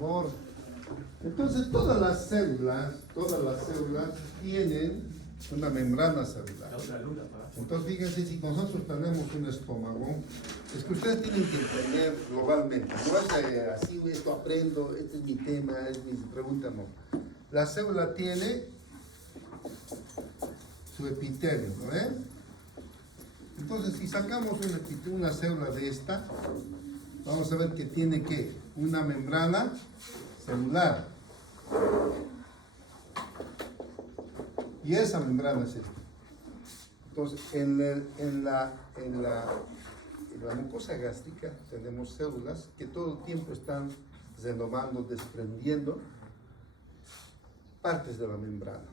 Por- Entonces todas las células tienen una membrana celular. Entonces fíjense, si nosotros tenemos un estómago, es que ustedes tienen que entender globalmente. No es así, esto aprendo, este es mi tema, es mi pregunta, no. La célula tiene su epitelio, ¿no ves? Entonces si sacamos una célula de esta, vamos a ver que tiene ¿qué? Una membrana celular. Y esa membrana es esta. Entonces, en la mucosa gástrica tenemos células que todo el tiempo están renovando, desprendiendo partes de la membrana,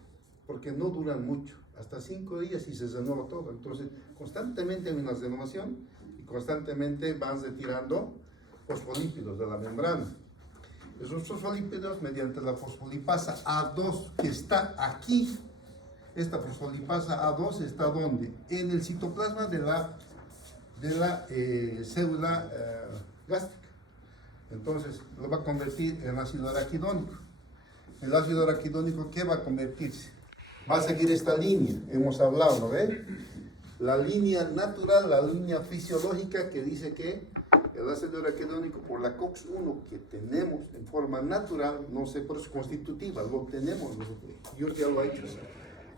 porque no duran mucho, hasta 5 días y se renueva todo. Entonces, constantemente hay una renovación y constantemente van retirando fosfolípidos de la membrana. Esos fosfolípidos, mediante la fosfolipasa A2 que está aquí, esta fosfolipasa A2 está ¿dónde? En el citoplasma de la célula gástrica. Entonces lo va a convertir en ácido araquidónico. El ácido araquidónico, ¿qué va a convertirse? Va a seguir esta línea, hemos hablado, ¿no ve? La línea natural, la línea fisiológica que dice que el ácido araquidónico por la COX-1 que tenemos en forma natural, no sé, por eso constitutiva, lo tenemos nosotros. Dios ya lo ha hecho.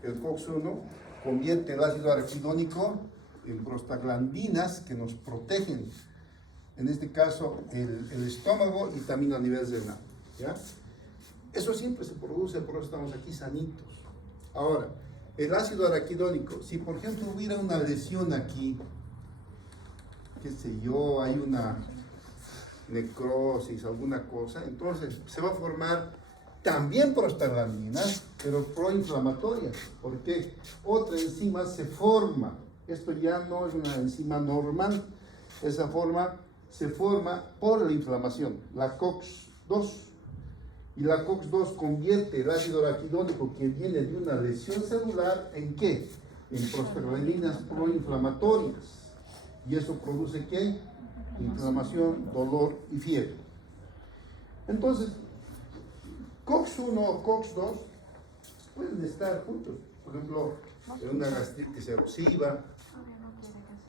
El COX-1 convierte el ácido araquidónico en prostaglandinas que nos protegen, en este caso el estómago y también a nivel renal, ¿ya? Eso siempre se produce, por eso estamos aquí sanitos. Ahora, el ácido araquidónico, si por ejemplo hubiera una lesión aquí, qué sé yo, hay una necrosis, alguna cosa, entonces se va a formar también prostaglandinas, pero proinflamatorias, porque otra enzima se forma. Esto ya no es una enzima normal, esa forma se forma por la inflamación, la COX-2. Y la COX-2 convierte el ácido araquidónico que viene de una lesión celular ¿en qué? En prostaglandinas proinflamatorias. Y eso produce ¿qué? Inflamación, dolor y fiebre. Entonces, COX-1 o COX-2 pueden estar juntos. Por ejemplo, en una gastritis erosiva,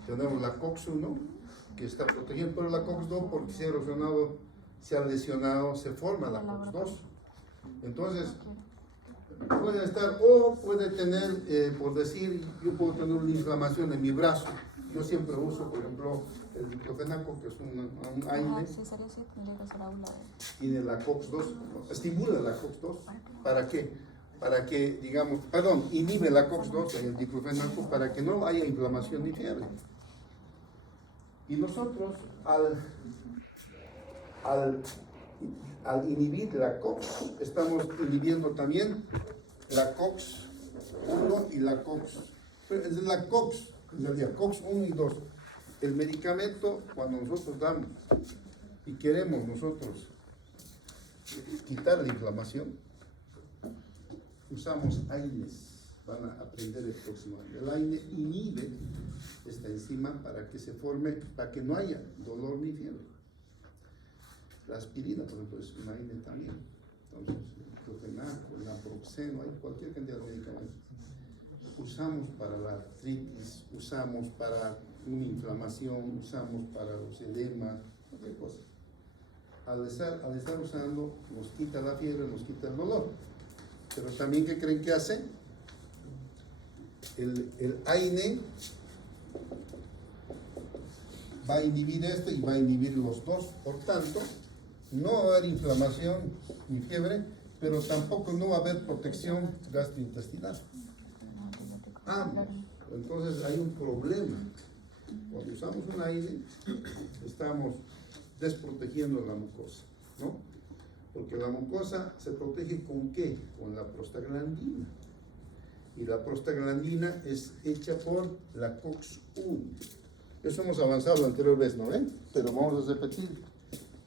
tenemos la COX-1 que está protegida, pero la COX-2 porque se ha erosionado, se ha lesionado, se forma la COX-2. Entonces, puede estar o puede tener, por decir, yo puedo tener una inflamación en mi brazo. Yo siempre uso, por ejemplo, el diclofenaco, que es un AINE, tiene la COX-2, estimula la COX-2. ¿Para qué? Para que, digamos, perdón, inhibe la COX-2, el diclofenaco, para que no haya inflamación ni fiebre. Y nosotros, al inhibir la COX, estamos inhibiendo también la COX-1 y la COX. Es la COX, en realidad, COX-1 y 2. El medicamento, cuando nosotros damos y queremos nosotros quitar la inflamación, usamos AINES. Van a aprender el próximo año. El AINE inhibe esta enzima para que se forme, para que no haya dolor ni fiebre. La aspirina, por ejemplo, es un AINE también. Entonces, el clofenaco, el naproxeno, hay cualquier cantidad de medicamentos. Usamos para la artritis, usamos para una inflamación, usamos para los edemas, cualquier cosa. Al estar usando, nos quita la fiebre, nos quita el dolor. Pero también, ¿qué creen que hace? El AINE va a inhibir esto y va a inhibir los dos. Por tanto, no va a haber inflamación ni fiebre, pero tampoco no va a haber protección gastrointestinal. Ambos. Entonces hay un problema. Cuando usamos un AINE, estamos desprotegiendo la mucosa, ¿no? Porque la mucosa se protege ¿con qué? Con la prostaglandina. Y la prostaglandina es hecha por la COX-1. Eso hemos avanzado la anterior vez, ¿no ven? Pero vamos a repetir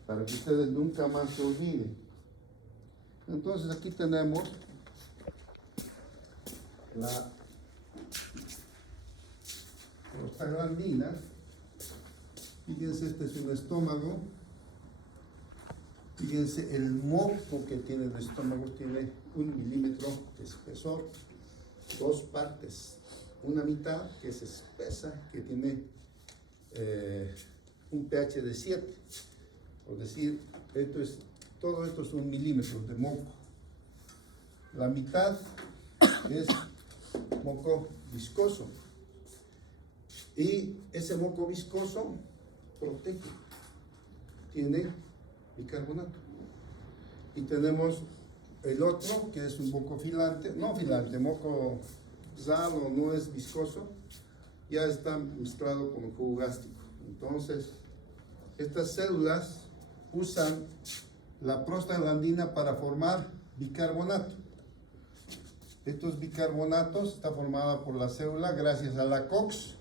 para que ustedes nunca más se olviden. Entonces aquí tenemos la prostaglandina. Fíjense, este es un estómago. Fíjense, el moco que tiene el estómago tiene 1 milímetro de espesor, 2 partes, una mitad que es espesa, que tiene un pH de 7, es decir, todo esto es 1 milímetro de moco. La mitad es moco viscoso, y ese moco viscoso protege, tiene bicarbonato. Y tenemos el otro que es un moco filante, moco salo, no es viscoso, ya está mezclado con jugo gástrico. Entonces, estas células usan la prostaglandina para formar bicarbonato. Estos bicarbonatos están formados por la célula gracias a la COX-1.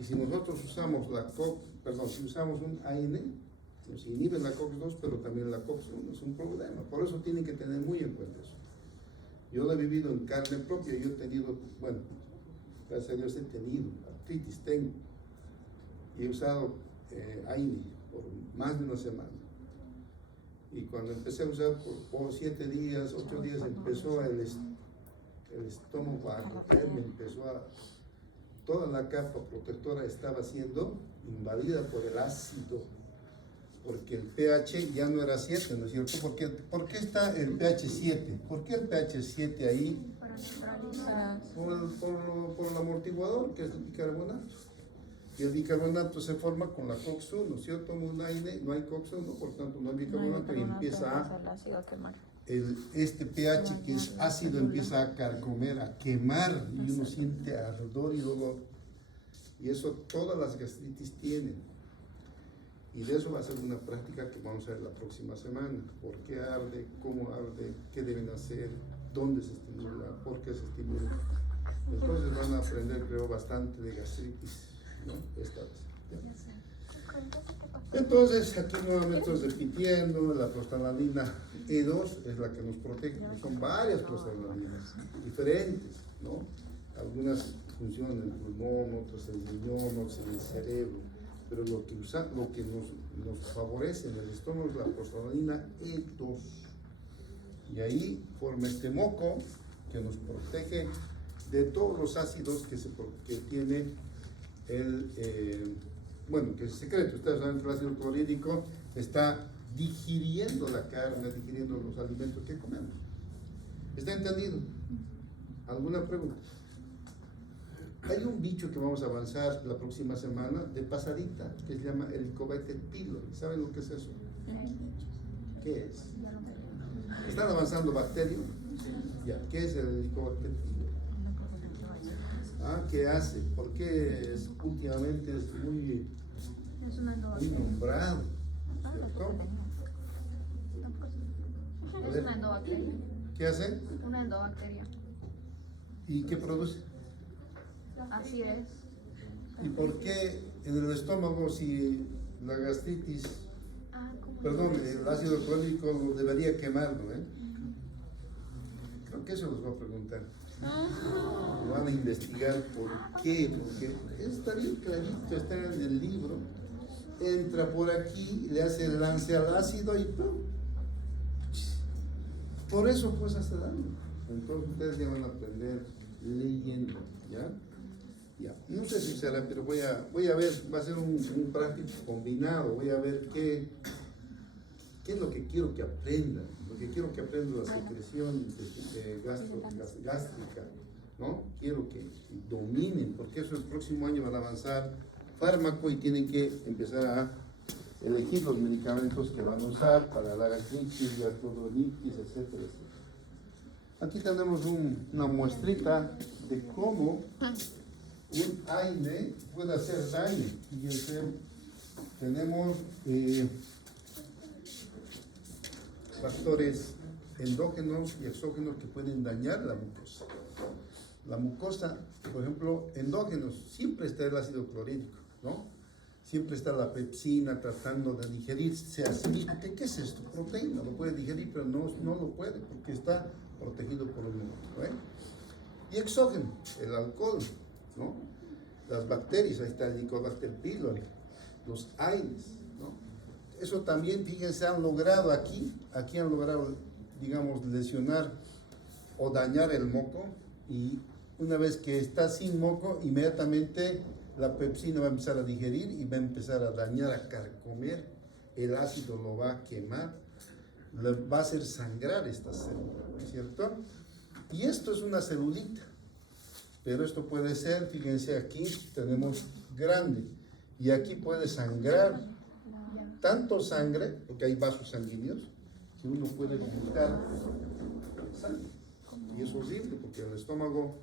Y si nosotros usamos si usamos un AN, nos inhibe la COX-2, pero también la COX-1, es un problema. Por eso tienen que tener muy en cuenta eso. Yo lo he vivido en carne propia, yo he tenido, gracias a Dios he tenido artritis, tengo, y he usado AINE por más de una semana. Y cuando empecé a usar por 7 días, 8 días, empezó el estómago a romperme, toda la capa protectora estaba siendo invadida por el ácido, porque el pH ya no era 7, ¿no es cierto? ¿Por qué está el pH 7? ¿Por qué el pH 7 ahí? Por el amortiguador, que es el bicarbonato. Y el bicarbonato se forma con la COX-1, si yo tomo un AINE, no hay COX-1, por tanto no hay bicarbonato, y empieza este pH que es ácido empieza a carcomer, a quemar, y uno siente ardor y dolor. Y eso todas las gastritis tienen. Y de eso va a ser una práctica que vamos a ver la próxima semana. ¿Por qué arde? ¿Cómo arde? ¿Qué deben hacer? ¿Dónde se estimula? ¿Por qué se estimula? Entonces van a aprender, creo, bastante de gastritis, ¿no? Esta vez. ¿Ya? Entonces, aquí nuevamente estoy repitiendo, la prostaglandina E2 es la que nos protege. Son varias prostaglandinas diferentes, ¿no? Algunas funcionan en el pulmón, otras en el riñón, otras en el cerebro. Pero lo que nos favorece en el estómago es la prostaglandina E2. Y ahí forma este moco que nos protege de todos los ácidos que tiene que es secreto. Ustedes saben que el ácido clorhídrico está digiriendo la carne, digiriendo los alimentos que comemos. ¿Está entendido? ¿Alguna pregunta? Hay un bicho que vamos a avanzar la próxima semana de pasadita, que se llama Helicobacter pylori. ¿Saben lo que es eso? ¿Qué es? ¿Están avanzando bacterias? Ya, ¿qué es el Helicobacter pylori? ¿Qué hace? Porque últimamente es muy nombrado, ¿cierto? Es una endobacteria. ¿Qué hace? Una endobacteria. ¿Y qué produce? Así es. ¿Y por qué en el estómago, si la gastritis, el ácido clorhídrico lo debería quemarlo, Creo que eso les voy a preguntar. Van a investigar por qué, porque está bien clarito, está en el libro. Entra por aquí, le hace el lance al ácido y ¡pum! Por eso pues hace daño. Entonces ustedes ya van a aprender leyendo, ¿ya? Ya. No sé si será, pero voy a ver, va a ser un práctico combinado, voy a ver qué es lo que quiero que aprendan. Lo que quiero que aprendan la secreción gástrica, ¿no? Quiero que dominen, porque eso el próximo año van a avanzar fármaco y tienen que empezar a elegir los medicamentos que van a usar para la gastritis, gastroenteritis, etcétera, etcétera. Aquí tenemos una muestrita de cómo un AINE puede hacer daño. Fíjense, tenemos factores endógenos y exógenos que pueden dañar la mucosa. La mucosa, por ejemplo, endógenos, siempre está el ácido clorhídrico, ¿no? Siempre está la pepsina tratando de digerirse a sí mismo. ¿Qué es esto? Proteína, lo puede digerir, pero no lo puede porque está protegido por el mundo, Y exógeno, el alcohol, ¿no? Las bacterias, ahí está el Helicobacter pylori, los AINES, ¿no? eso también, fíjense, han logrado aquí han logrado, digamos, lesionar o dañar el moco, y una vez que está sin moco, inmediatamente la pepsina va a empezar a digerir y va a empezar a dañar, a carcomer, el ácido lo va a quemar, va a hacer sangrar esta célula, ¿cierto? Y esto es una celulita, pero esto puede ser, fíjense, aquí tenemos grande, y aquí puede sangrar, tanto sangre, porque hay vasos sanguíneos, que uno puede vomitar sangre. Y es horrible, porque el estómago,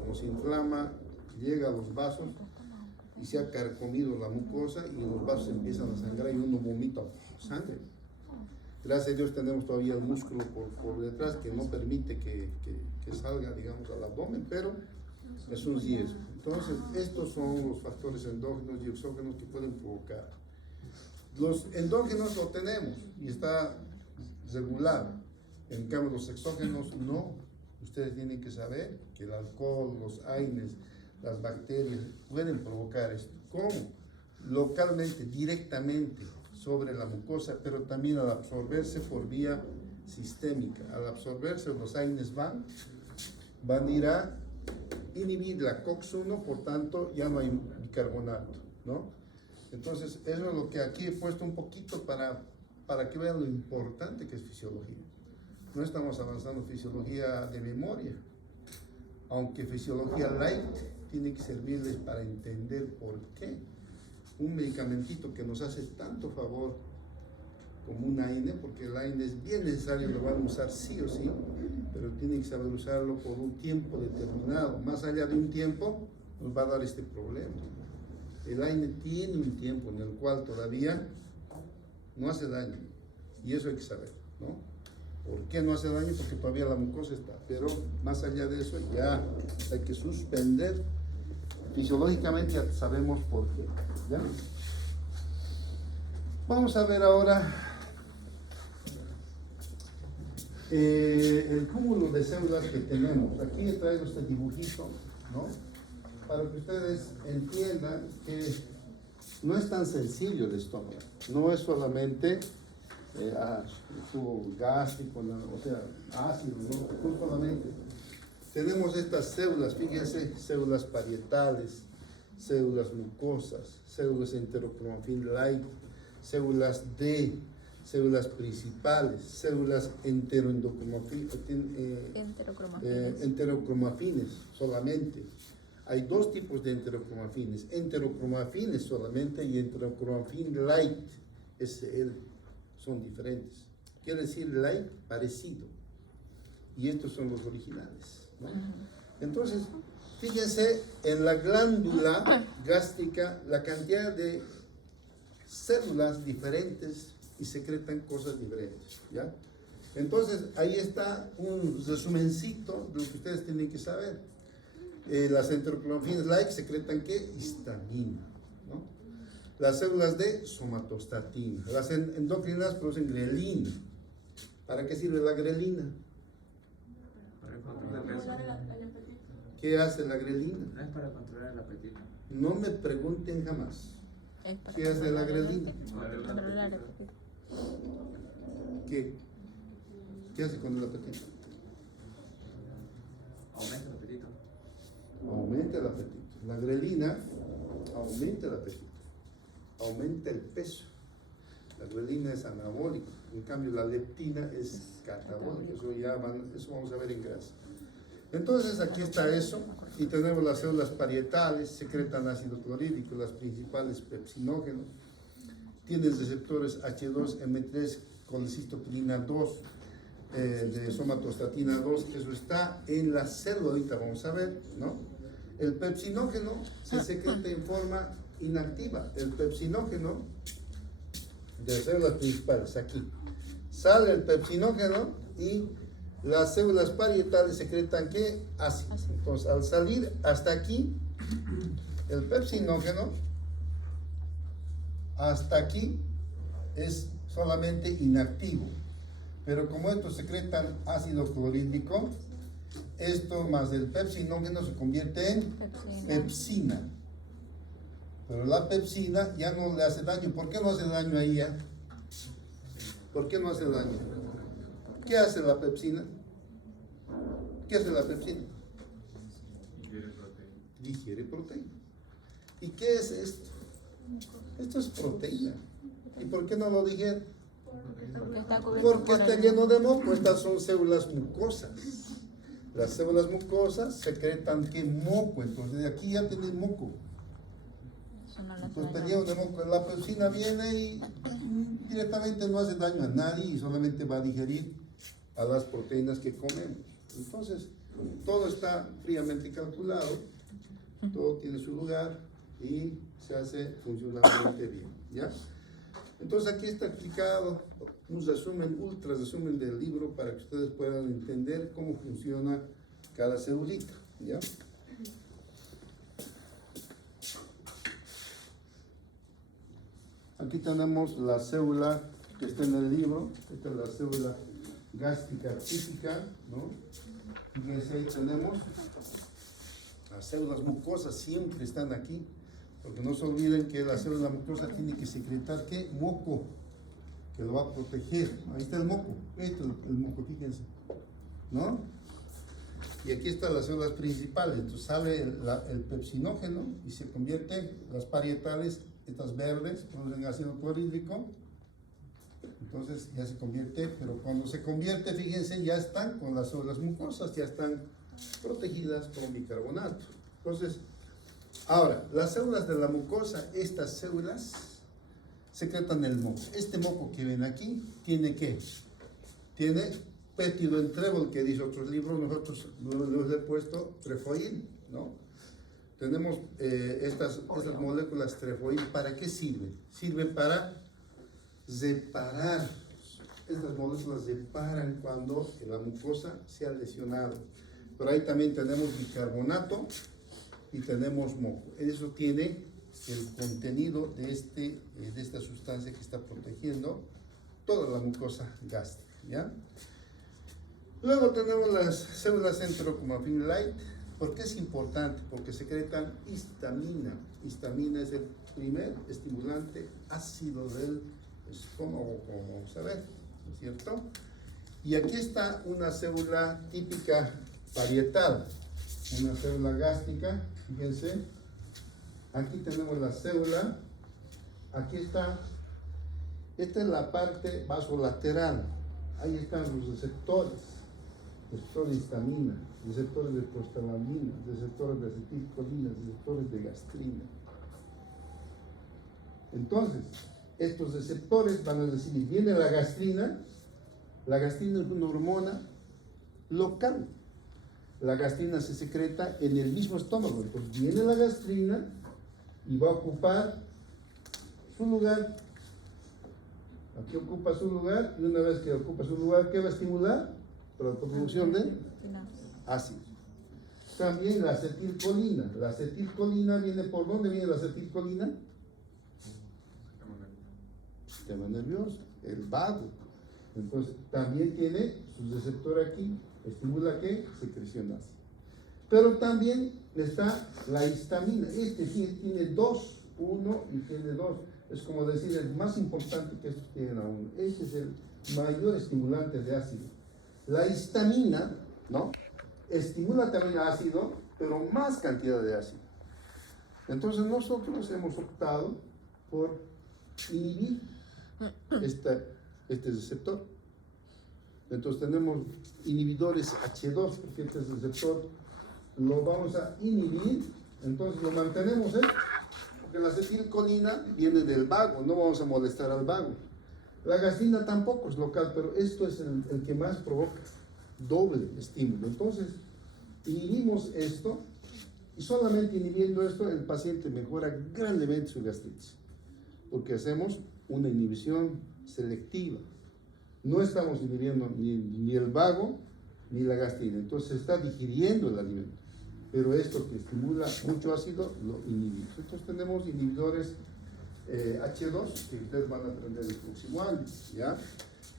como se inflama, llega a los vasos y se ha carcomido la mucosa y los vasos empiezan a sangrar y uno vomita sangre. Gracias a Dios tenemos todavía el músculo por detrás que no permite que salga, digamos, al abdomen, pero es un riesgo. Entonces, estos son los factores endógenos y exógenos que pueden provocar. Los endógenos lo tenemos y está regulado. En cambio, los exógenos no. Ustedes tienen que saber que el alcohol, los AINES, las bacterias pueden provocar esto. ¿Cómo? Localmente, directamente sobre la mucosa, pero también al absorberse por vía sistémica. Al absorberse, los AINES van a ir a inhibir la COX-1, por tanto ya no hay bicarbonato, ¿no? Entonces, eso es lo que aquí he puesto un poquito para que vean lo importante que es fisiología. No estamos avanzando en fisiología de memoria, aunque fisiología light tiene que servirles para entender por qué un medicamentito que nos hace tanto favor como un AINE, porque el AINE es bien necesario, lo van a usar sí o sí, pero tienen que saber usarlo por un tiempo determinado. Más allá de un tiempo, nos va a dar este problema. El AINE tiene un tiempo en el cual todavía no hace daño, y eso hay que saber, ¿no? ¿Por qué no hace daño? Porque todavía la mucosa está, pero más allá de eso ya hay que suspender. Fisiológicamente ya sabemos por qué, ¿ya? Vamos a ver ahora el cúmulo de células que tenemos. Aquí he traído este dibujito, ¿no? Para que ustedes entiendan que no es tan sencillo el estómago, no es solamente su gástrico, o sea, ácido, no solamente. Tenemos estas células, fíjense, células parietales, células mucosas, células enterocromafin light, células D, células principales, células enterocromafines solamente. Hay dos tipos de enterocromafines solamente y enterocromafin light, SL, son diferentes. Quiere decir light, parecido. Y estos son los originales, ¿no? Entonces, fíjense en la glándula gástrica la cantidad de células diferentes y secretan cosas diferentes, ¿ya? Entonces, ahí está un resumencito de lo que ustedes tienen que saber. Las enterocromafines light secretan ¿qué? Histamina, ¿no? Las células de somatostatina. Las endocrinas producen grelina. ¿Para qué sirve la grelina? Para controlar el apetito. ¿Qué hace la grelina? No es para controlar el apetito. No me pregunten jamás. ¿Qué hace la grelina? Controlar el apetito. ¿Qué hace con el apetito? Aumenta el apetito. Aumenta el apetito. La grelina aumenta el apetito. Aumenta el peso. La grelina es anabólica. En cambio, la leptina es catabólica. Eso vamos a ver en grasa. Entonces, aquí está eso. Y tenemos las células parietales, secretan ácido clorhídrico, las principales pepsinógenos. Tienen receptores H2M3, colecistoquinina 2, de somatostatina 2. Eso está en la célula, ahorita vamos a ver, ¿no? El pepsinógeno se secreta en forma inactiva. El pepsinógeno de las células principales, aquí. Sale el pepsinógeno y las células parietales secretan ¿qué? Ácido. Entonces, al salir hasta aquí, el pepsinógeno, hasta aquí, es solamente inactivo. Pero como estos secretan ácido clorhídrico, esto más el pepsinógeno se convierte en pepsina. Pero la pepsina ya no le hace daño. ¿Por qué no hace daño a ella? ¿Por qué no hace daño? ¿Qué hace la pepsina? ¿Qué hace la pepsina? Digiere proteína. ¿Y qué es esto? Esto es proteína. ¿Y por qué no lo digiere? Porque está lleno de moco. Estas son células mucosas. Las células mucosas secretan que moco. Entonces aquí ya tienen moco. Entonces está lleno de moco. La pepsina viene y directamente no hace daño a nadie y solamente va a digerir a las proteínas que comemos. Entonces todo está fríamente calculado, todo tiene su lugar y se hace funcionalmente bien, ¿ya? Entonces aquí está explicado un resumen, ultra resumen del libro para que ustedes puedan entender cómo funciona cada célulita, ¿ya? Aquí tenemos la célula que está en el libro, esta es la célula gástrica típica, ¿no? Fíjense, ahí tenemos las células mucosas, siempre están aquí, porque no se olviden que la célula mucosa tiene que secretar, ¿qué? Moco, que lo va a proteger. Ahí está el moco, este es el moco, fíjense, ¿no? Y aquí están las células principales, entonces sale el pepsinógeno y se convierte, las parietales, estas verdes, producen ácido clorhídrico, entonces ya se convierte, pero cuando se convierte, fíjense, ya están con las células mucosas, ya están protegidas con bicarbonato. Entonces, ahora, las células de la mucosa, estas células secretan el moco. Este moco que ven aquí, ¿tiene qué? Tiene péptido en trébol, que dice otros libros, nosotros los he puesto trefoil, ¿no? Tenemos estas moléculas trefoil, ¿para qué sirven? Sirven para separar. Estas moléculas separan cuando la mucosa se ha lesionado. Pero ahí también tenemos bicarbonato y tenemos moco. Eso tiene el contenido de esta sustancia que está protegiendo toda la mucosa gástrica, ¿ya? Luego tenemos las células enterocromafin light. ¿Por qué es importante? Porque secretan histamina. Histamina es el primer estimulante ácido del estómago, como vamos a ver, ¿no es cierto? Y aquí está una célula típica parietal, una célula gástrica, fíjense, aquí tenemos la célula, aquí está, esta es la parte vasolateral, ahí están los receptores de histamina, receptores de prostaglandina, receptores de acetilcolina, receptores de gastrina. Entonces, estos receptores van a recibir, viene la gastrina es una hormona local. La gastrina se secreta en el mismo estómago, entonces viene la gastrina y va a ocupar su lugar. Aquí ocupa su lugar y una vez que ocupa su lugar, ¿qué va a estimular? La producción de ácido. También la acetilcolina. La acetilcolina viene, ¿por dónde viene la acetilcolina? Sistema nervioso, el vago. Entonces también tiene su receptor aquí, estimula ¿qué? Secreción ácida. Pero también está la histamina. Este sí tiene dos, uno y tiene dos. Es como decir, el más importante que estos tienen a uno. Este es el mayor estimulante de ácido. La histamina, ¿no? Estimula también ácido, pero más cantidad de ácido. Entonces nosotros hemos optado por inhibir este receptor. Entonces tenemos inhibidores H2, porque este receptor lo vamos a inhibir, entonces lo mantenemos, porque la acetilcolina viene del vago, no vamos a molestar al vago. La gastrina tampoco es local, pero esto es el que más provoca doble estímulo. Entonces inhibimos esto y solamente inhibiendo esto el paciente mejora grandemente su gastritis, porque hacemos una inhibición selectiva. No estamos inhibiendo ni el vago ni la gastrina, entonces se está digiriendo el alimento, pero esto que estimula mucho ácido lo inhibimos. Entonces tenemos inhibidores H2 que ustedes van a aprender el próximo año, ¿ya?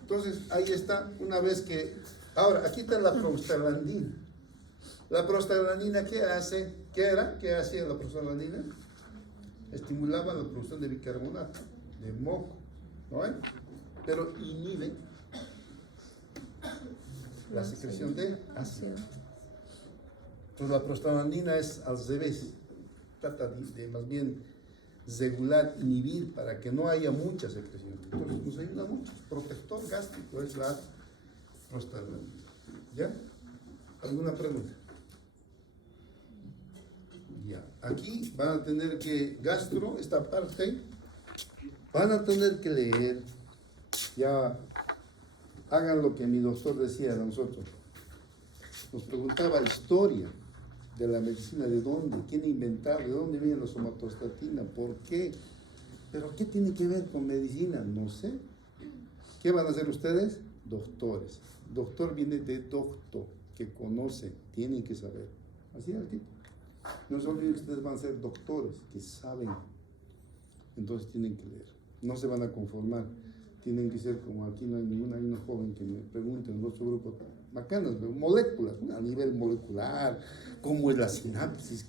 Entonces ahí está, una vez que... Ahora, aquí está la prostaglandina. La prostaglandina, ¿qué hace? ¿Qué era? ¿Qué hacía la prostaglandina? Estimulaba la producción de bicarbonato, de moco, ¿no? pero inhibe la secreción de ácido. Entonces la prostaglandina es al revés, trata de más bien regular, inhibir para que no haya mucha secreción. Entonces nos ayuda mucho, protector gástrico es la prostaglandina. ¿Ya? ¿Alguna pregunta? Ya, aquí van a tener que, gastro, esta parte, van a tener que leer, ya hagan lo que mi doctor decía a nosotros. Nos preguntaba historia de la medicina, de dónde, quién inventaba, de dónde viene la somatostatina, por qué, pero qué tiene que ver con medicina, no sé. ¿Qué van a hacer ustedes? Doctores. Doctor viene de doctor, que conoce, tienen que saber. Así es el tipo. No se olviden que ustedes van a ser doctores, que saben. Entonces tienen que leer. No se van a conformar. Tienen que ser como aquí no hay ninguna, hay una joven que me pregunta en otro grupo, bacanas, moléculas, a nivel molecular, cómo es la sinapsis,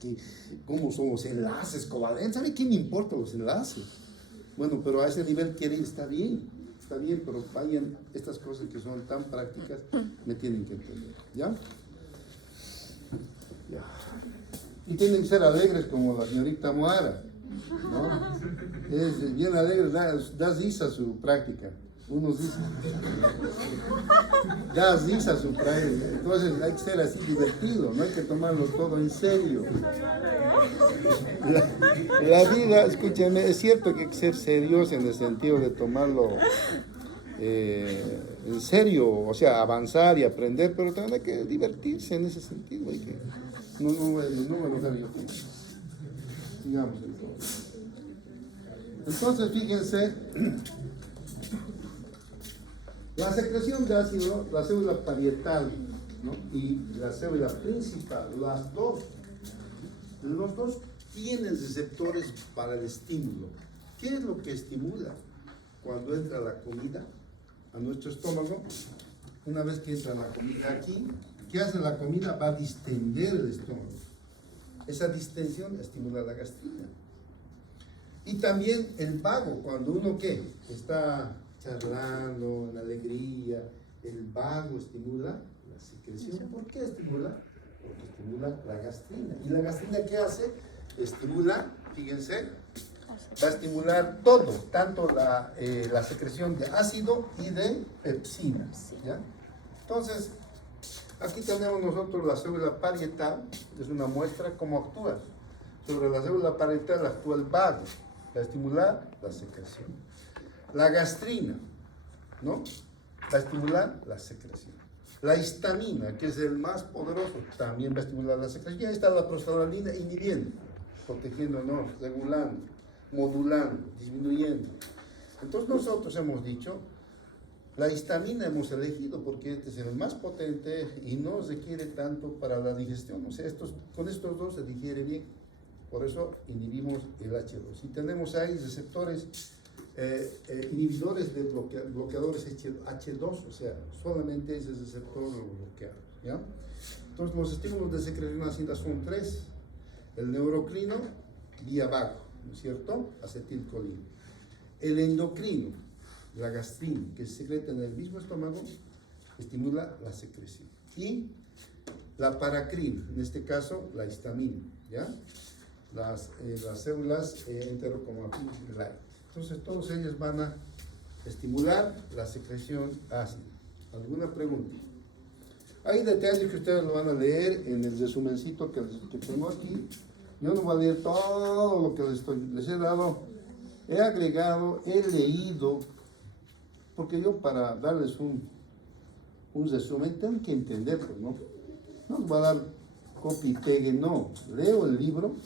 cómo son los enlaces covalentes. ¿Sabe qué me importa los enlaces? Bueno, pero a ese nivel quiere ir, está bien, pero vayan, estas cosas que son tan prácticas, me tienen que entender, ¿ya? Ya. Y tienen que ser alegres como la señorita Moara, ¿no? Es bien alegre, da risa a su práctica. Unos dicen, da risa a su práctica. Entonces hay que ser así divertido, no hay que tomarlo todo en serio. La vida, escúchame, es cierto que hay que ser serios en el sentido de tomarlo en serio, o sea, avanzar y aprender, pero también hay que divertirse en ese sentido. Hay que, no voy a enojar yo. Digamos. Entonces, fíjense, la secreción de ácido, la célula parietal, ¿no? Y la célula principal, los dos tienen receptores para el estímulo. ¿Qué es lo que estimula cuando entra la comida a nuestro estómago? Una vez que entra la comida aquí, ¿qué hace la comida? Va a distender el estómago. Esa distensión estimula la gastrina. Y también el vago, cuando uno ¿qué? Está charlando, en alegría, el vago estimula la secreción. ¿Por qué estimula? Porque estimula la gastrina. ¿Y la gastrina qué hace? Estimula, fíjense, va a estimular todo, tanto la secreción de ácido y de pepsina, ¿ya? Entonces, aquí tenemos nosotros la célula parietal, es una muestra cómo actúa. Sobre la célula parietal actúa el vago, va a estimular la secreción. La gastrina, ¿no? Va a estimular la secreción. La histamina, que es el más poderoso, también va a estimular la secreción. Y ahí está la prostaglandina inhibiendo, protegiéndonos, regulando, modulando, disminuyendo. Entonces nosotros hemos dicho, la histamina hemos elegido porque este es el más potente y no requiere tanto para la digestión. O sea, con estos dos se digiere bien. Por eso inhibimos el H2. Y tenemos ahí receptores inhibidores de bloqueadores H2, o sea, solamente ese receptor lo bloquea, ¿ya? Entonces los estímulos de secreción ácida son tres: el neurocrino vía vago, ¿no es cierto? Acetilcolina. El endocrino, la gastrina, que se secreta en el mismo estómago, estimula la secreción. Y la paracrina, en este caso la histamina, ¿ya? Las células enterocromafil light. Entonces todos ellos van a estimular la secreción ácida. ¿Alguna pregunta? Hay detalles que ustedes lo van a leer en el resumencito que tengo aquí. Yo no voy a leer todo lo que les he dado. He agregado, he leído, porque yo para darles un resumen tengo que entenderlo, ¿no? No les voy a dar copy y pegue, no. Leo el libro,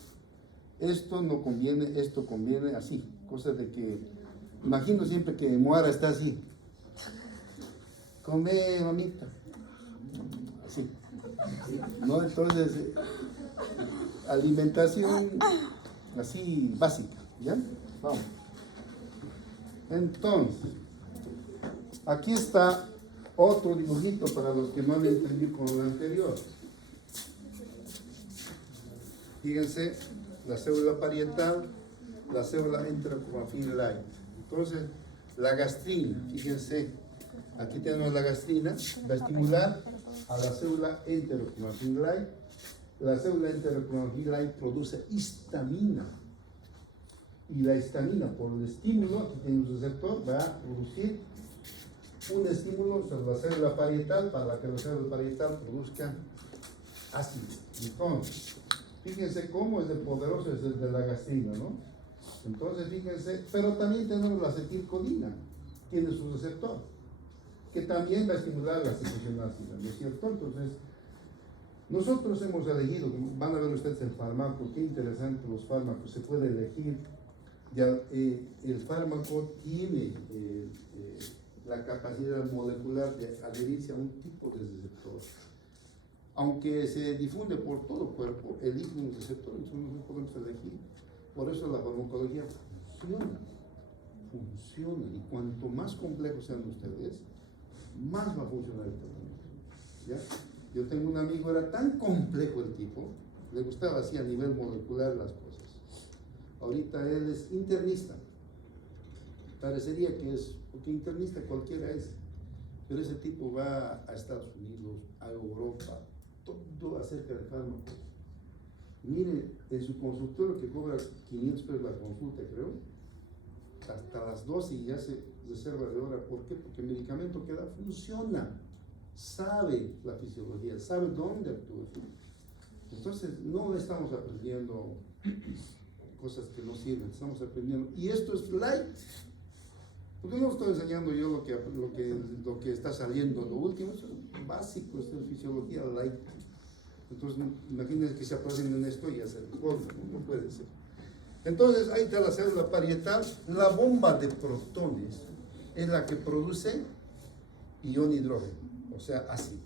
esto no conviene, esto conviene, así. Cosa de que, imagino siempre que Moara está así. Come, mamita. Así. ¿No? Entonces, alimentación así básica, ¿ya? Vamos. Entonces, aquí está otro dibujito para los que no han entendido con lo anterior. Fíjense, la célula parietal, la célula enterocromafil light. Entonces, La gastrina, fíjense, aquí tenemos la gastrina, va a estimular a la célula enteroclorofil. La célula enteroclorofil produce histamina. Y la histamina, por el estímulo, aquí tiene un receptor, va a producir un estímulo sobre la célula parietal para que la célula parietal produzca ácido. Entonces, fíjense cómo es de poderoso es el de la gastrina, ¿no? Entonces, fíjense, pero también tenemos la acetilcolina, tiene su receptor, que también va a estimular la secreción ácida, ¿no es cierto? Entonces, nosotros hemos elegido, van a ver ustedes el fármaco, qué interesante los fármacos, se puede elegir. Ya, el fármaco tiene la capacidad molecular de adherirse a un tipo de receptor. Aunque se difunde por todo el cuerpo, elige un receptor, entonces nosotros podemos elegir. Por eso la farmacología funciona. Y cuanto más complejos sean ustedes, más va a funcionar el tratamiento. ¿Ya? Yo tengo un amigo, era tan complejo el tipo, le gustaba así a nivel molecular las cosas. Ahorita él es internista. Parecería que es, porque internista cualquiera es, pero ese tipo va a Estados Unidos, a Europa, todo acerca del fármaco. Mire, en su consultorio que cobra 500 pesos la consulta, creo, hasta las 12 y ya se reserva de hora. ¿Por qué? Porque el medicamento que da funciona, sabe la fisiología, sabe dónde actúa. Entonces, no estamos aprendiendo cosas que no sirven, estamos aprendiendo. Y esto es light. Porque no estoy enseñando yo lo que está saliendo, lo último, eso es básico, es fisiología light. Entonces, imagínense que se apoyen en esto y hacer no puede ser. Entonces, ahí está la célula parietal. La bomba de protones es la que produce ion hidrógeno, o sea, ácido.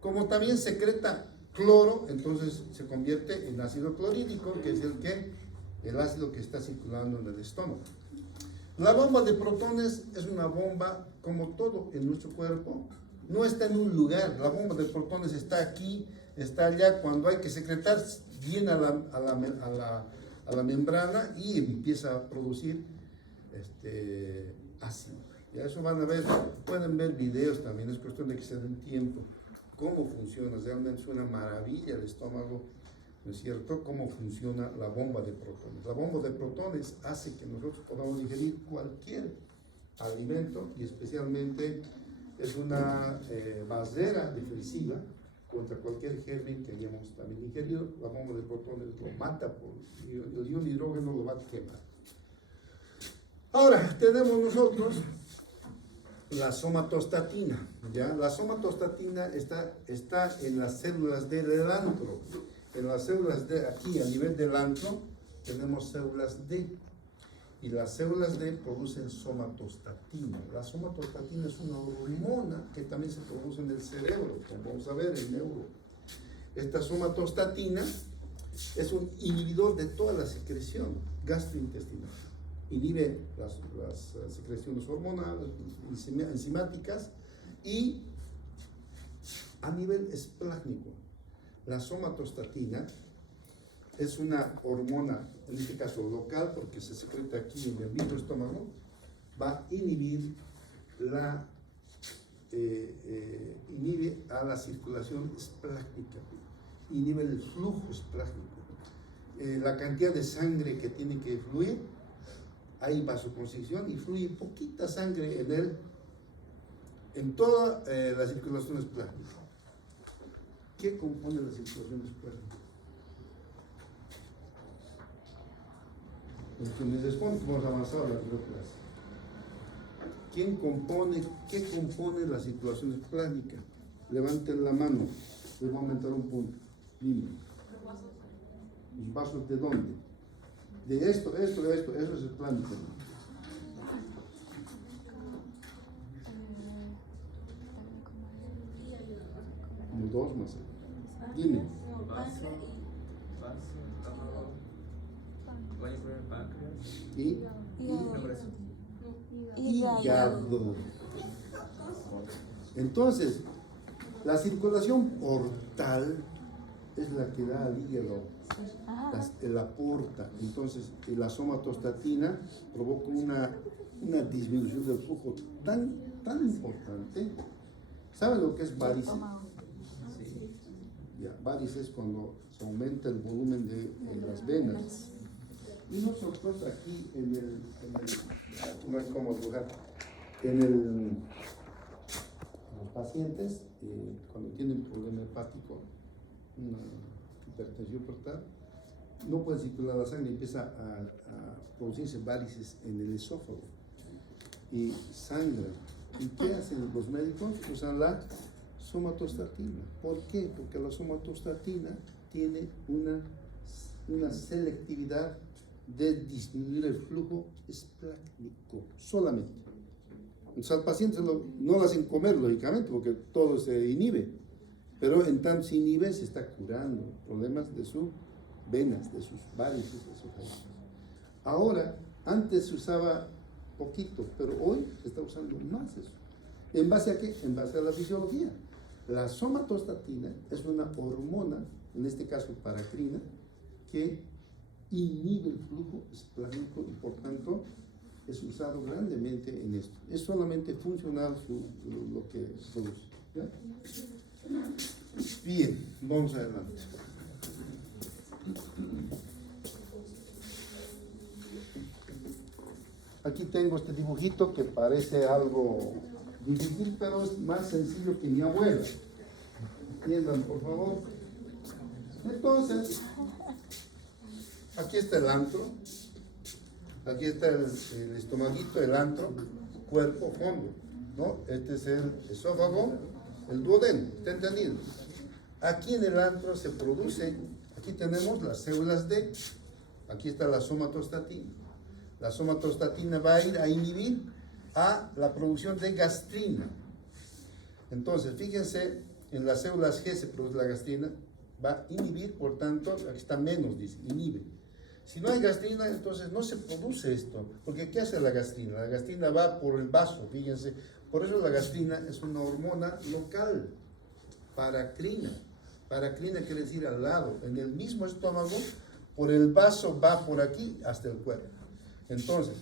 Como también secreta cloro, entonces se convierte en ácido clorhídrico, que es el ácido que está circulando en el estómago. La bomba de protones es una bomba, como todo en nuestro cuerpo, no está en un lugar. La bomba de protones está aquí, está allá. Cuando hay que secretar, viene a la membrana y empieza a producir ácido. Y eso van a ver, pueden ver videos también, es cuestión de que se den tiempo. Cómo funciona, realmente es una maravilla el estómago, ¿no es cierto? Cómo funciona la bomba de protones. La bomba de protones hace que nosotros podamos digerir cualquier alimento y especialmente es una barrera defensiva contra cualquier germen que hayamos también ingerido. La bomba de protones lo mata, el ion hidrógeno lo va a quemar. Ahora, tenemos nosotros la somatostatina, ¿ya? La somatostatina está en las células del antro. En las células D, aquí a nivel del antro, tenemos células D. Y las células D producen somatostatina. La somatostatina es una hormona que también se produce en el cerebro, como vamos a ver, el neuro. Esta somatostatina es un inhibidor de toda la secreción gastrointestinal. Inhibe las secreciones hormonales, enzimáticas y a nivel esplácnico. La somatostatina es una hormona, en este caso local, porque se secreta aquí en el mismo estómago, va a inhibir inhibe a la circulación esplácnica, inhibe el flujo esplácnico. La cantidad de sangre que tiene que fluir, hay vasoconstricción y fluye poquita sangre en toda la circulación esplácnica. ¿Qué compone la circulación esplácnica? Los que me responden que hemos avanzado en la primera clase. ¿Qué compone la circulación esplácnica? Levanten la mano, les voy a aumentar un punto. Dime. ¿Los vasos de dónde? De esto, eso es esplácnico. Dos más. Dime. Vaso, páncreas Y hígado. Entonces, la circulación portal es la que da al hígado, la aporta. Entonces, la somatostatina provoca una una disminución del flujo tan importante. ¿Saben lo que es varices? Ya, varices es cuando se aumenta el volumen de las venas. Y nosotros aquí no hay cómo dibujar, los pacientes cuando tienen problema hepático, una hipertensión portal, no puede circular la sangre y empieza a producirse varices en el esófago y sangre. ¿Y qué hacen los médicos? Usan la somatostatina. ¿Por qué? Porque la somatostatina tiene una selectividad de disminuir el flujo esplácnico solamente. Entonces al paciente no lo hacen comer, lógicamente, porque todo se inhibe, pero en tanto se inhibe, se está curando problemas de sus venas, de sus varices, de sus venas. Ahora, antes se usaba poquito, pero hoy se está usando más eso. ¿En base a qué? En base a la fisiología. La somatostatina es una hormona, en este caso paracrina, que inhibe el flujo esplácnico y por tanto es usado grandemente en esto. Es solamente funcional lo que produce. ¿Ya? Bien, vamos adelante. Aquí tengo este dibujito que parece algo difícil, pero es más sencillo que mi abuela. Entiendan, por favor. Entonces, aquí está el antro, aquí está el estomaguito, el antro, cuerpo, fondo, ¿no? Este es el esófago, el duodeno, ¿está entendido? Aquí en el antro se produce, aquí tenemos las células D, aquí está la somatostatina. La somatostatina va a ir a inhibir a la producción de gastrina. Entonces, fíjense, en las células G se produce la gastrina, va a inhibir, por tanto, aquí está menos, dice, inhibe. Si no hay gastrina, entonces no se produce esto, porque ¿qué hace la gastrina? La gastrina va por el vaso, fíjense, por eso la gastrina es una hormona local, paracrina. Paracrina quiere decir al lado, en el mismo estómago, por el vaso va por aquí hasta el cuerpo. Entonces,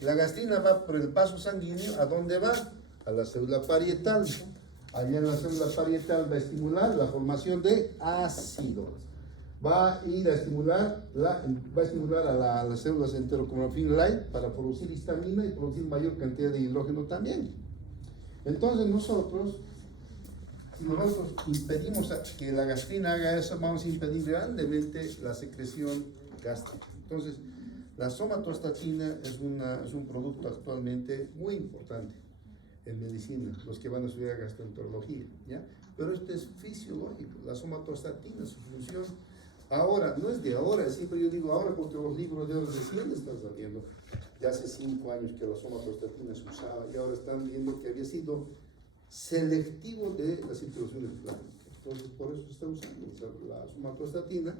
la gastrina va por el vaso sanguíneo, ¿a dónde va? A la célula parietal. Allá en la célula parietal va a estimular la formación de ácido. Va a ir a estimular, a las células enterocromafin light para producir histamina y producir mayor cantidad de hidrógeno también. Entonces si nosotros impedimos que la gastrina haga eso, vamos a impedir grandemente la secreción gástrica. Entonces, la somatostatina es un producto actualmente muy importante en medicina, los que van a estudiar gastroenterología, ¿ya? Pero esto es fisiológico, la somatostatina, su función, ahora, no es de ahora, siempre yo digo ahora porque los libros de hoy recién están saliendo, de hace 5 años que la somatostatina se usaba y ahora están viendo que había sido selectivo de la circulación esplácnica. Entonces, por eso se está usando la somatostatina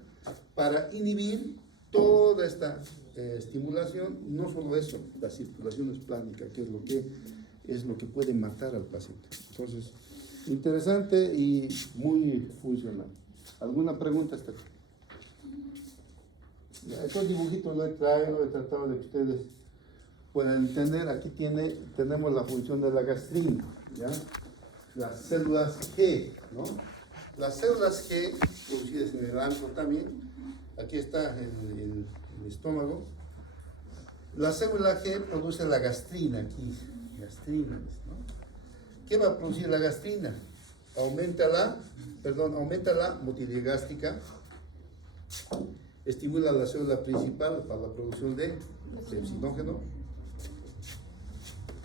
para inhibir toda esta estimulación, no solo eso, la circulación esplácnica, que es lo que puede matar al paciente. Entonces, interesante y muy funcional. ¿Alguna pregunta hasta aquí? Estos dibujitos lo he tratado de que ustedes puedan entender. Aquí tenemos la función de la gastrina, ¿ya? Las células G, ¿no? Las células G, producidas en el antro también, aquí está el estómago. La célula G produce la gastrina aquí, gastrina, ¿no? ¿Qué va a producir la gastrina? Aumenta la motilidad gástrica, estimula la célula principal para la producción de pepsinógeno,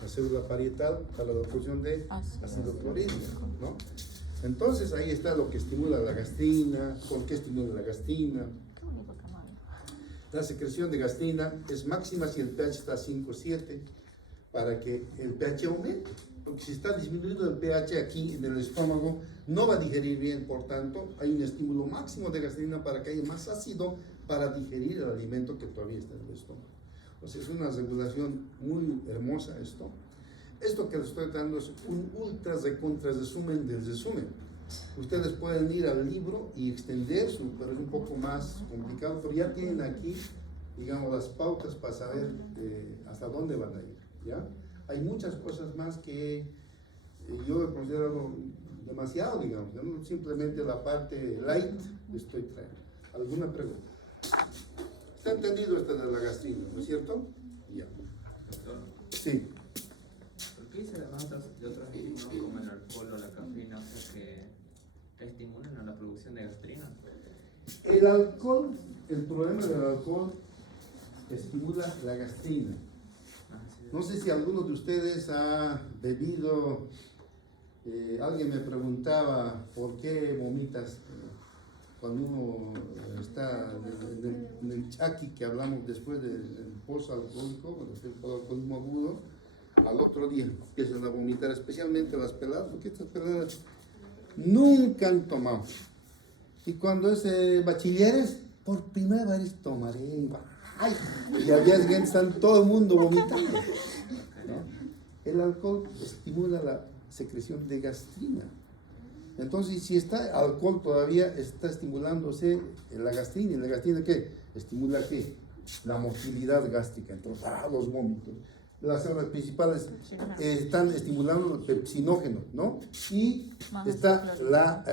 la célula parietal para la producción de ácido clorhídrico, ¿no? Entonces ahí está lo que estimula la gastrina. ¿Por qué estimula la gastrina? La secreción de gastrina es máxima si el pH está 5,7 para que el pH aumente, porque si está disminuyendo el pH aquí en el estómago no va a digerir bien, por tanto hay un estímulo máximo de gastrina para que haya más ácido para digerir el alimento que todavía está en el estómago. O sea, es una regulación muy hermosa esto. Esto que les estoy dando es un ultra recontra resumen del resumen. Ustedes pueden ir al libro y extender pero es un poco más complicado, pero ya tienen aquí, digamos, las pautas para saber hasta dónde van a ir. ¿ya? Hay muchas cosas más que yo he considerado demasiado, digamos, yo no simplemente la parte light estoy trayendo. ¿Alguna pregunta? ¿Está entendido esto de la gastrina, no es cierto? Ya. Doctor, Sí. ¿por qué dice además de otros estímulos como el alcohol o la cafeína, o sea, que estimulan a la producción de gastrina? El alcohol, el problema del alcohol estimula la gastrina. Ah, sí. No sé si alguno de ustedes ha bebido, alguien me preguntaba por qué vomitas cuando uno está en el chaki que hablamos después del post-alcohólico, después del alcoholismo agudo, al otro día empiezan a vomitar, especialmente las peladas, porque estas peladas nunca han tomado. Y cuando es bachilleres, por primera vez tomaré. ¡Ay! Y al día siguiente están todo el mundo vomitando, ¿no? El alcohol estimula la secreción de gastrina. Entonces, si está alcohol todavía está estimulándose la gastrina. ¿Y la gastrina qué? Estimula ¿qué? La motilidad gástrica. Entonces, los vómitos. Las células principales están estimulando el pepsinógeno, ¿no? Y está la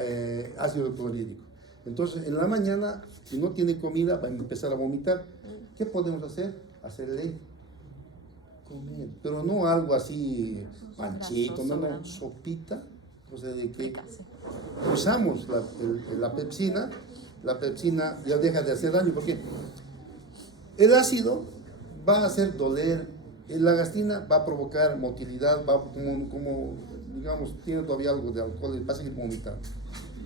ácido clorhídrico. Entonces, en la mañana, si no tiene comida, va a empezar a vomitar. ¿Qué podemos hacer? Hacerle comer, pero no algo así panchito, no, sopita, o sea, de que usamos la pepsina ya deja de hacer daño, porque el ácido va a hacer doler, la gastrina va a provocar motilidad, va como digamos, tiene todavía algo de alcohol y va a seguir vomitando.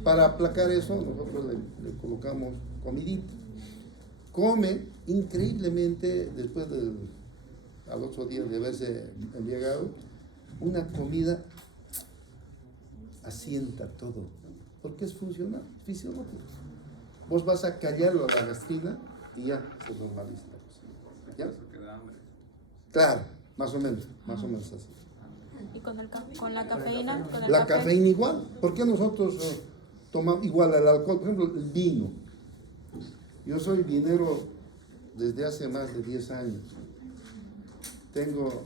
Para aplacar eso, nosotros le colocamos comidita. Come increíblemente después al otro día de haberse embriagado, una comida asienta todo, porque es funcional, fisiológico. Vos vas a callarlo a la gastrina y ya se normaliza la cosa. ¿Ya? Porque da hambre. Claro, más o menos así. ¿Y con la cafeína? ¿Con el La café? cafeína igual, ¿por qué nosotros tomamos igual el alcohol? Por ejemplo, el vino. Yo soy vinero desde hace más de 10 años. Tengo,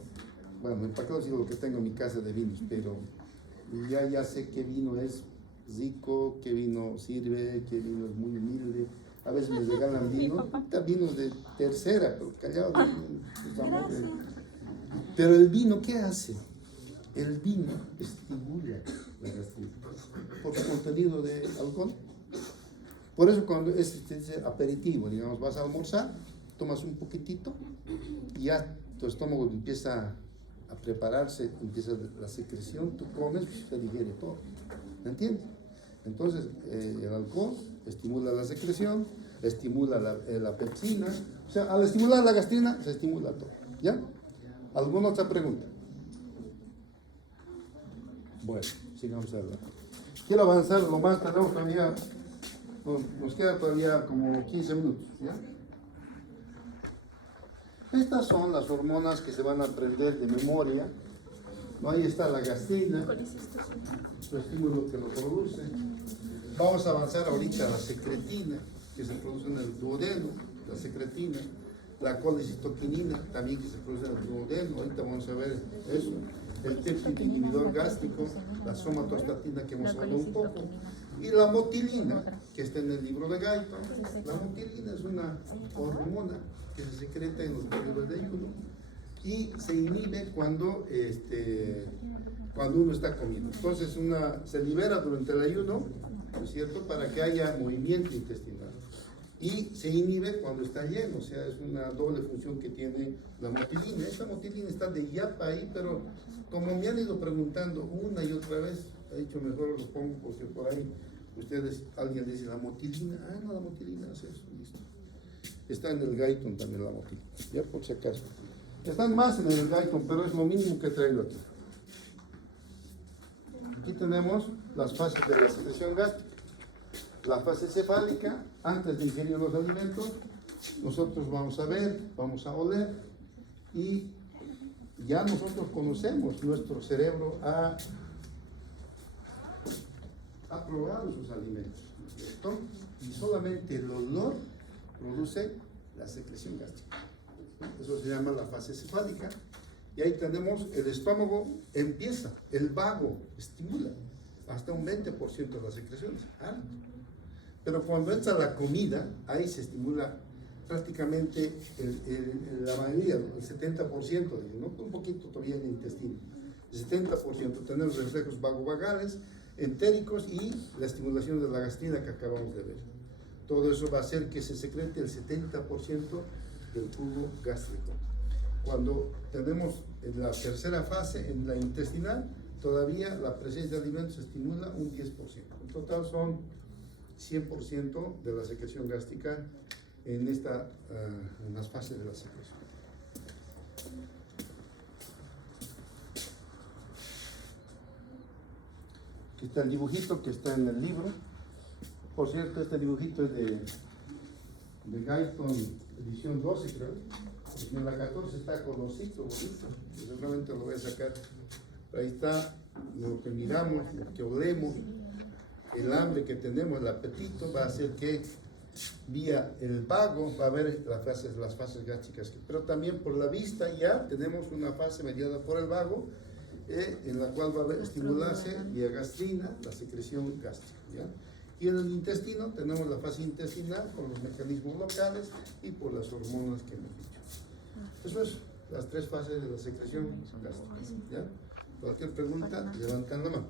bueno, para qué decir lo que tengo en mi casa de vinos, pero ya sé qué vino es rico, qué vino sirve, qué vino es muy humilde. A veces me regalan vino, vinos de tercera, pero callado. Gracias. Pero el vino, ¿qué hace? El vino estimula la gastritis por su contenido de alcohol. Por eso cuando es aperitivo, digamos, vas a almorzar, tomas un poquitito y ya tu estómago empieza a prepararse, empieza la secreción, tú comes, se digiere todo. ¿Me entiendes? Entonces, el alcohol estimula la secreción, estimula la pepsina, o sea, al estimular la gastrina, se estimula todo. ¿Ya? ¿Alguna otra pregunta? Bueno, sigamos adelante. Quiero avanzar lo más, tenemos todavía, nos queda todavía como 15 minutos. ¿Ya? Estas son las hormonas que se van a aprender de memoria. ¿No? Ahí está la gastrina, su estímulo que lo produce. Vamos a avanzar ahorita a la secretina, que se produce en el duodeno, la secretina, la colecitoquinina, también que se produce en el duodeno. Ahorita vamos a ver eso. El péptido inhibidor gástrico, la somatostatina que hemos hablado un poco, y la motilina, que está en el libro de Guyton. La motilina es una hormona que se secreta en los periodos de ayuno y se inhibe cuando uno está comiendo. Entonces se libera durante el ayuno, ¿no es cierto?, para que haya movimiento intestinal. Y se inhibe cuando está lleno, o sea, es una doble función que tiene la motilina. Esta motilina está de yapa ahí, pero como me han ido preguntando una y otra vez, he dicho mejor lo pongo porque por ahí alguien dice la motilina, no, la motilina es eso, listo. Está en el Guyton también la motilina, ya por si acaso. Están más en el Guyton, pero es lo mínimo que he traído aquí. Aquí tenemos las fases de la secreción gástrica. La fase cefálica, antes de ingerir los alimentos, nosotros vamos a ver, vamos a oler y ya nosotros conocemos, nuestro cerebro ha probado sus alimentos, ¿cierto? Y solamente el olor produce la secreción gástrica. Eso se llama la fase cefálica. Y ahí tenemos el estómago, empieza, el vago estimula hasta un 20% de las secreciones, alto. Pero cuando entra la comida, ahí se estimula prácticamente la mayoría, el 70%, ¿no? Un poquito todavía en el intestino. El 70%, tenemos reflejos vagovagales, entéricos y la estimulación de la gastrina que acabamos de ver. Todo eso va a hacer que se secrete el 70% del jugo gástrico. Cuando tenemos en la tercera fase, en la intestinal, todavía la presencia de alimentos estimula un 10%. En total son 100% de la secreción gástrica en las fases de la secreción. Aquí está el dibujito que está en el libro. Por cierto, este dibujito es de Guyton, edición 12, creo. Porque en la 14 está con los ciclos bonitos. Seguramente lo voy a sacar. Ahí está lo que miramos, lo que olemos, el hambre que tenemos, el apetito, va a hacer que vía el vago va a haber las fases gástricas. Pero también por la vista ya tenemos una fase mediada por el vago, en la cual va a estimularse vía gastrina la secreción gástrica, ¿ya? Y en el intestino tenemos la fase intestinal con los mecanismos locales y por las hormonas que hemos dicho. Eso es las tres fases de la secreción gástrica, ¿ya? Cualquier pregunta, levantan la mano.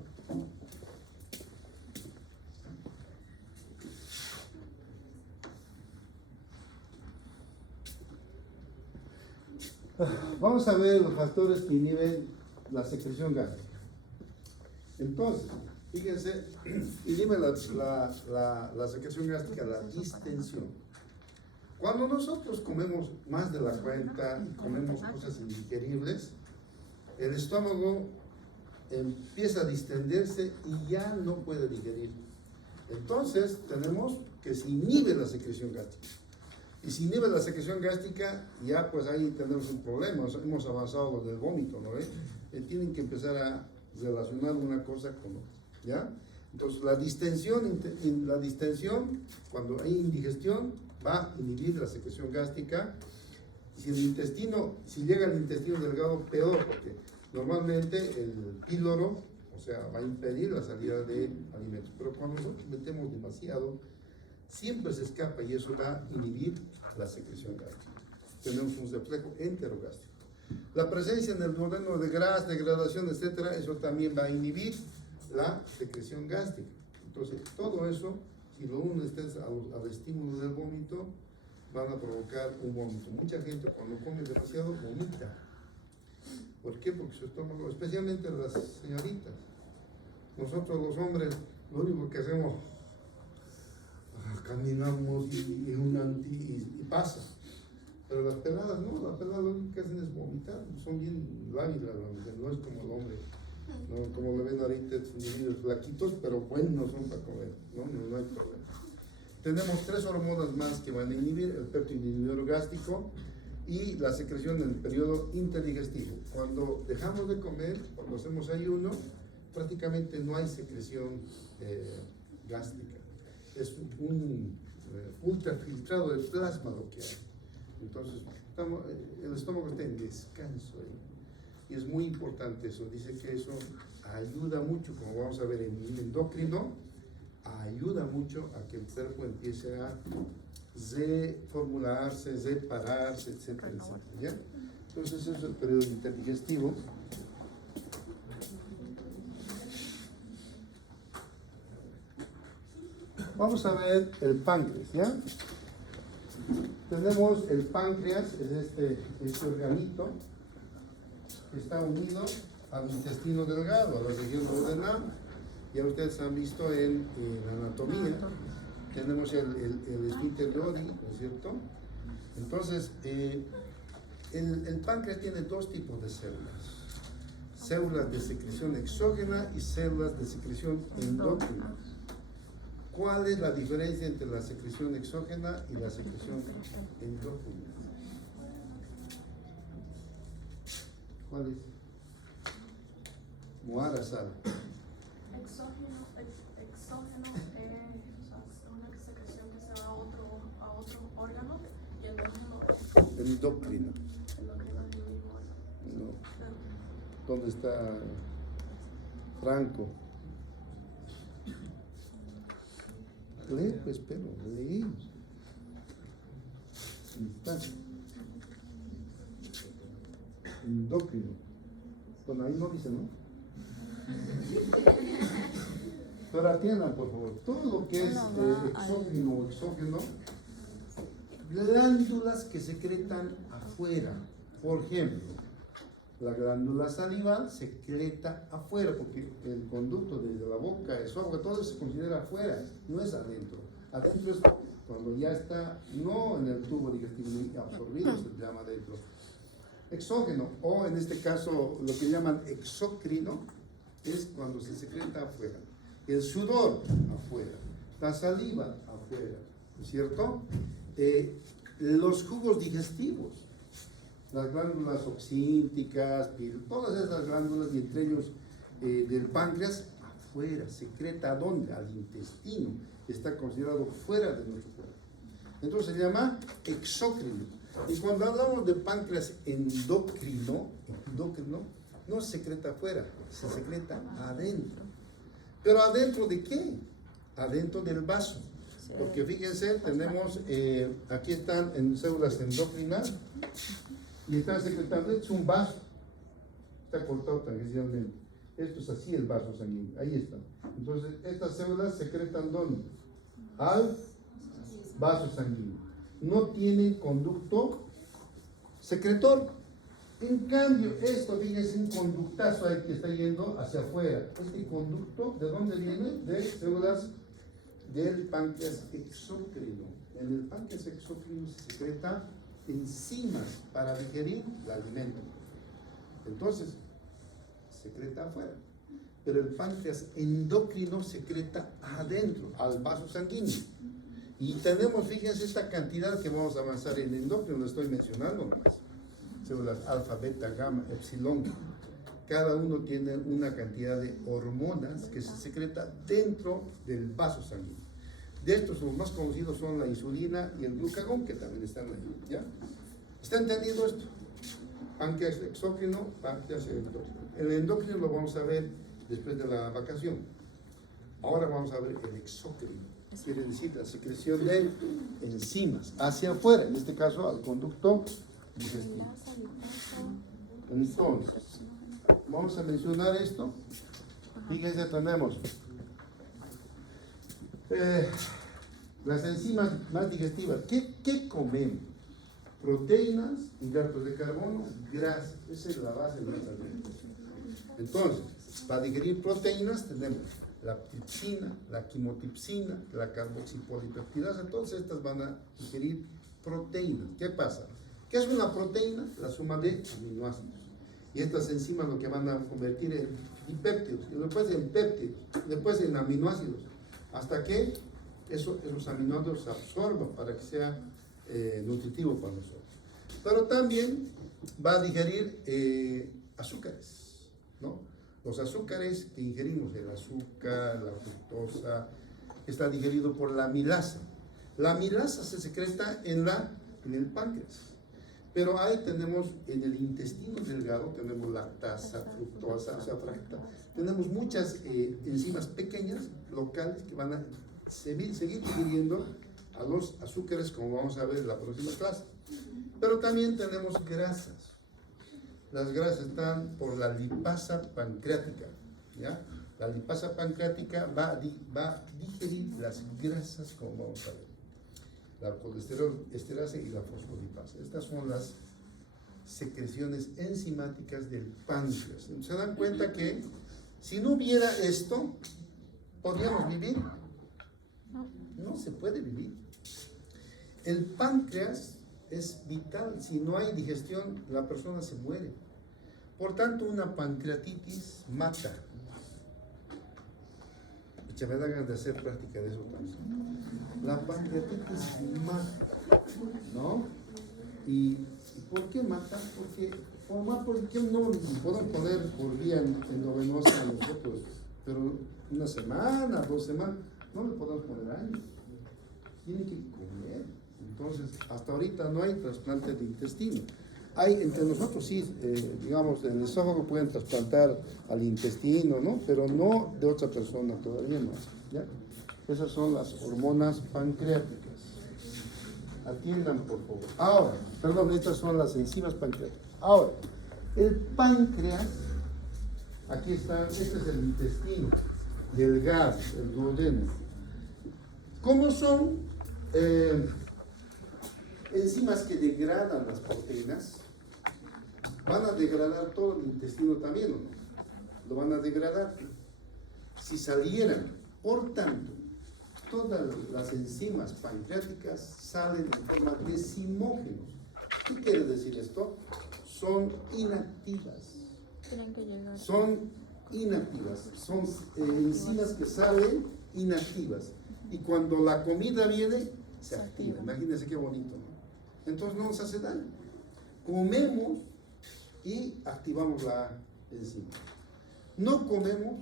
Vamos a ver los factores que inhiben la secreción gástrica. Entonces, fíjense, inhibe la secreción gástrica, la distensión. Cuando nosotros comemos más de la cuenta y comemos cosas indigeribles, el estómago empieza a distenderse y ya no puede digerir. Entonces, tenemos que se inhibe la secreción gástrica. Y si inhibe la secreción gástrica, ya pues ahí tenemos un problema. Hemos avanzado del vómito, ¿no? Tienen que empezar a relacionar una cosa con otra, ¿ya? Entonces la distensión, cuando hay indigestión, va a inhibir la secreción gástrica. Si llega al intestino delgado, peor, porque normalmente el píloro, o sea, va a impedir la salida de alimentos. Pero cuando nosotros metemos demasiado, siempre se escapa y eso va a inhibir la secreción gástrica. Tenemos un reflejo enterogástrico. La presencia en el duodeno de grasa, degradación, etcétera, eso también va a inhibir la secreción gástrica. Entonces, todo eso, si lo uno está al estímulo del vómito, van a provocar un vómito. Mucha gente cuando come demasiado vomita. ¿Por qué? Porque su estómago, especialmente las señoritas, nosotros los hombres, lo único que hacemos, caminamos y pasa. Pero las peladas no, las peladas lo único que hacen es vomitar, son bien lábilas, no es como el hombre, ¿no? Como lo ven ahorita, individuos flaquitos, pero buenos son para comer, no hay problema. Tenemos tres hormonas más que van a inhibir: el péptido inhibidor gástrico y la secreción en el periodo interdigestivo. Cuando dejamos de comer, cuando hacemos ayuno, prácticamente no hay secreción gástrica. Es un ultrafiltrado de plasma lo que hay. Entonces, el estómago está en descanso ahí. Y es muy importante eso. Dice que eso ayuda mucho, como vamos a ver en el endocrino, ayuda mucho a que el cuerpo empiece a reformularse, separarse, etcétera, etcétera, ¿ya? Entonces, eso es el periodo interdigestivo. Vamos a ver el páncreas, ¿ya? Tenemos el páncreas, es este organito que está unido al intestino delgado, a la región duodenal. Ya ustedes han visto en anatomía, tenemos el esfínter de Oddi, ¿no es cierto? Entonces, el páncreas tiene dos tipos de células de secreción exógena y células de secreción endógena. ¿Cuál es la diferencia entre la secreción exógena y la secreción endógena? ¿Cuál es? Moara sabe. Exógeno es una secreción que se va a otro órgano y endógeno Endócrino. es el mismo órgano. No. ¿Dónde está Franco? Lee, pues, pero lee. Está. Endocrino. Bueno, ahí no dice, ¿no? Pero atiendan, por favor, todo lo que es exócrino o exógeno, glándulas que secretan afuera. Por ejemplo, la glándula salival secreta afuera, porque el conducto desde la boca, el esófago, todo se considera afuera, no es adentro. Adentro es cuando ya está, no en el tubo digestivo absorbido, se llama adentro. Exógeno, o en este caso lo que llaman exócrino, es cuando se secreta afuera. El sudor afuera, la saliva afuera, ¿cierto? Los jugos digestivos, las glándulas oxínticas, todas esas glándulas y entre ellos del páncreas afuera, secreta ¿a dónde? Al intestino, está considerado fuera de nuestro cuerpo. Entonces se llama exócrino. Y cuando hablamos de páncreas endocrino, no se secreta afuera, se secreta adentro. ¿Pero adentro de qué? Adentro del vaso. Porque fíjense, tenemos, aquí están en células endocrinas y están secretando, es un vaso, está cortado tangencialmente. Esto es así el vaso sanguíneo, ahí está. Entonces, estas células secretan ¿dónde? Al vaso sanguíneo. No tienen conducto secretor. En cambio, esto, fíjense, un conductazo ahí que está yendo hacia afuera. Este conducto, ¿de dónde viene? De células del páncreas exócrino. En el páncreas exócrino se secreta enzimas para digerir el alimento. Entonces, secreta afuera. Pero el páncreas endocrino secreta adentro, al vaso sanguíneo. Y tenemos, fíjense, esta cantidad que vamos a avanzar en endocrino, lo estoy mencionando más. Células alfa, beta, gamma, epsilon. Cada uno tiene una cantidad de hormonas que se secreta dentro del vaso sanguíneo. De estos, los más conocidos son la insulina y el glucagón, que también están ahí. ¿Ya? ¿Está entendiendo esto? Páncreas exócrino, páncreas endocrino. El endocrino lo vamos a ver después de la vacación. Ahora vamos a ver el exócrino. Quiere decir la secreción de enzimas hacia afuera, en este caso al conducto digestivo. Entonces, vamos a mencionar esto. Fíjense, tenemos las enzimas más digestivas. ¿Qué comemos? Proteínas, hidratos de carbono, grasas. Esa es la base de nuestra dieta. Entonces, para digerir proteínas tenemos la tripsina, la quimotipsina, la carboxipolipeptidasa. Todas estas van a digerir proteínas. ¿Qué pasa? ¿Qué es una proteína? La suma de aminoácidos. Y estas enzimas lo que van a convertir en dipéptidos, y después en péptidos, después en aminoácidos, hasta que esos aminoácidos se absorban para que sea nutritivo para nosotros. Pero también va a digerir azúcares, ¿no? Los azúcares que ingerimos, el azúcar, la fructosa, está digerido por la amilasa. La amilasa se secreta en el páncreas. Pero ahí tenemos, en el intestino delgado, tenemos lactasa, fructosa, o sea, tenemos muchas enzimas pequeñas, locales, que van a seguir digiriendo a los azúcares, como vamos a ver en la próxima clase. Pero también tenemos grasas. Las grasas están por la lipasa pancreática, ¿ya? La lipasa pancreática va a digerir las grasas, como vamos a ver. La colesterol esterasa y la fosfolipasa. Estas son las secreciones enzimáticas del páncreas. ¿Se dan cuenta que si no hubiera esto, podríamos vivir? No se puede vivir. El páncreas es vital. Si no hay digestión, la persona se muere. Por tanto, una pancreatitis mata. Se me da ganas de hacer práctica de eso también. La pancreatitis mata, ¿no? ¿Y por qué mata? Porque no podemos poner por vía endovenosa a nosotros, pero una semana, 2 semanas, no le podemos poner años. Tiene que comer. Entonces, hasta ahorita no hay trasplante de intestino. hay entre nosotros, sí, digamos, el esófago pueden trasplantar al intestino, ¿no? Pero no de otra persona, todavía no. ¿Ya? Esas son las hormonas pancreáticas. Atiendan, por favor. Ahora, perdón, estas son las enzimas pancreáticas. Ahora, el páncreas, aquí está, este es el intestino delgado, el duodeno. ¿Cómo son enzimas que degradan las proteínas? Van a degradar todo el intestino también, ¿o no? Lo van a degradar. Si salieran, por tanto, todas las enzimas pancreáticas salen en forma de decimógenos. ¿Qué quiere decir esto? Son inactivas. Tienen que llegar. Son inactivas. Son enzimas que salen inactivas. Y cuando la comida viene, se activa. Imagínense qué bonito, ¿no? Entonces no nos hace daño. Comemos y activamos la enzima. No comemos,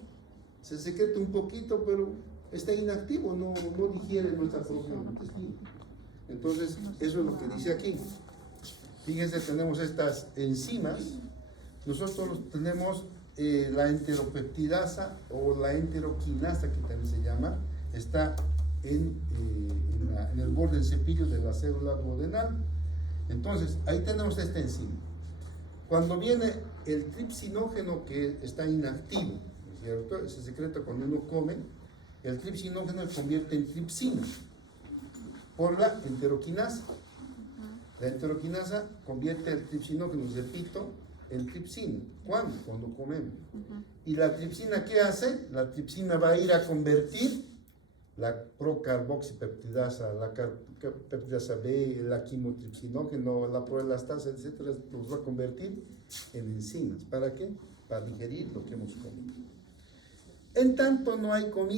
se secreta un poquito, pero está inactivo, no digiere nuestra propia intestino. Entonces, eso es lo que dice aquí. Fíjense, tenemos estas enzimas. Nosotros tenemos la enteropeptidasa o la enteroquinasa, que también se llama, está en el borde del cepillo de la célula duodenal. Entonces, ahí tenemos esta enzima. Cuando viene el tripsinógeno que está inactivo, ¿cierto? Se secreta cuando uno come, el tripsinógeno se convierte en tripsina por la enteroquinasa. La enteroquinasa convierte el tripsinógeno, repito, en tripsina. ¿Cuándo? Cuando comemos. ¿Y la tripsina qué hace? La tripsina va a ir a convertir la procarboxipeptidasa, la peptidasa B, la quimotripsinógeno, la proelastasa, etcétera, los va a convertir en enzimas. ¿Para qué? Para digerir lo que hemos comido. En tanto no hay comida.